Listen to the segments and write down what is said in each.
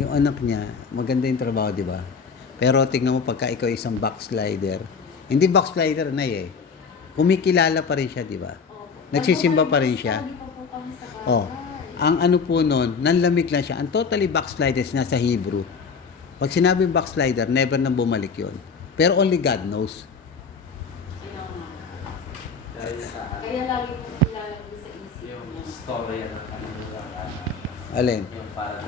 Yung anak niya, maganda yung trabaho, di ba? Pero tingnan mo pagka ikaw isang backslider, hindi backslider na eh. Kumikilala pa rin siya, di ba? Nagsisimba pa rin siya. Oh, ang ano po noon, nanlamig lang siya. Ang totally backsliders nasa Hebrew. Pag sinabing backslider, never na bumalik yon. Pero only God knows. Kaya lagi mo nilalagay sa isip Yung niya. story ng kanilang Alin? yung para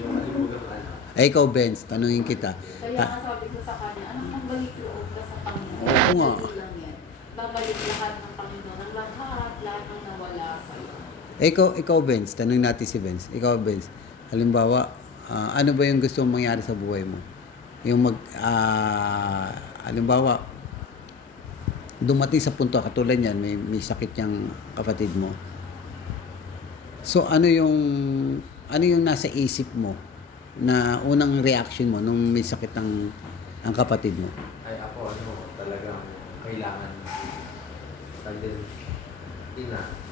yung alibugang Ay, ikaw, Benz, tanungin kita. Kaya nga sabi ko sa kanya, anak, magbalik loob ka sa Panginoon. Oo nga. Hindi lang yan. Babalik lahat ng Panginoon. Ang lahat ng nawala sa'yo. Ikaw, Benz, tanungin natin si Benz. Ikaw, Benz, halimbawa, ano ba yung gusto mong mangyari sa buhay mo? Yung halimbawa, dumating sa punto, katulad yan, may sakit yung kapatid mo. So, ano yung nasa isip mo na unang reaction mo nung may sakit ang kapatid mo? ay ako talagang kailangan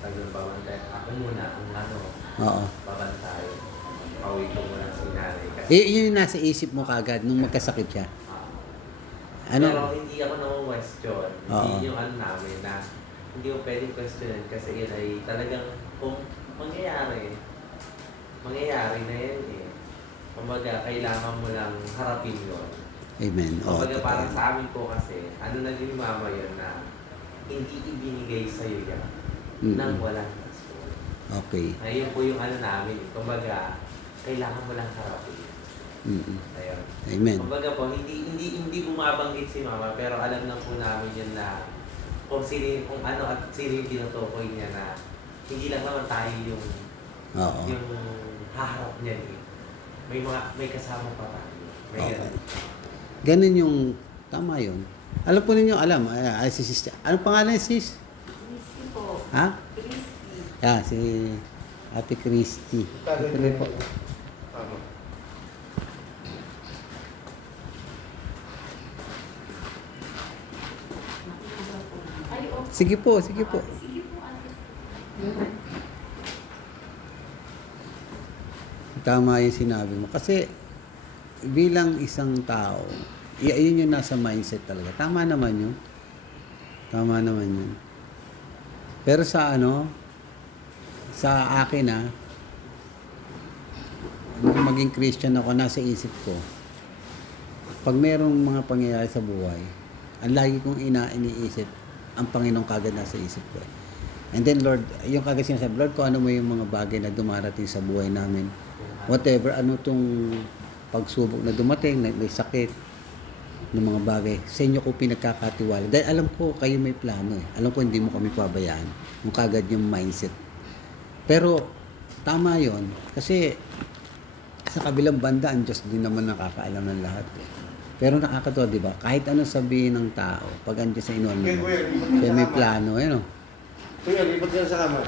tagal babantay. Ako muna ang Oo. babantay. Pauwi ko muna si nanay. Yun yung nasa isip mo kagad nung magkasakit siya. Ano? Pero hindi ako na-question. Oo. Hindi yung namin na hindi ko pwedeng questionin kasi yun ay talagang kung mangyayari na yan eh. Kumbaga, kailangan mo lang harapin yun. Amen. Oo, Kumbaga, parang totoo. sa amin po kasi, naging mama yun na hindi ibinigay sa'yo yan nang walang rason. Okay. Ayun po yung namin. Kumbaga, kailangan mo lang harapin. Ayun. Amen. Kumbaga po, hindi bumabanggit si mama, pero alam na po namin yun na kung ano at sino yung tinutukoy niya na hindi lang naman tayo yung Oo. haharap niya eh. May kasama pa tayo. May Okay. ganun. Ganun yung, tama yun. Alam po ninyo, si sister. Anong pangalan ni sis? Christy po. Ha? Christy. Si Ate Christy. Tuloy po. Ay, okay. Sige po, sige po. Sige po, ate. Tama yung sinabi mo. Kasi bilang isang tao, yun yung nasa mindset talaga. Tama naman yun. Tama naman yun. Pero sa akin nung maging Christian ako, nasa isip ko, pag merong mga pangyayari sa buhay, ang lagi kong iniisip, ang Panginoon kagad nasa isip ko. And then Lord, yung kagad sinasabi, Lord, kung ano mo yung mga bagay na dumarating sa buhay namin, whatever, ano tong pagsubok na dumating, may sakit, ng mga bagay, sa inyo ko pinagkakatiwala. Dahil alam ko kayo may plano eh. Alam ko hindi mo kami pabayaan. Yung kagad yung mindset. Pero, tama yon kasi sa kabilang banda, ang Diyos din naman nakakaalam ng lahat eh. Pero nakakatawa, di ba? Kahit anong sabihin ng tao, pag ang Diyos sa inuwan mo, siya may plano, Kuya, lipat ka sa kamar.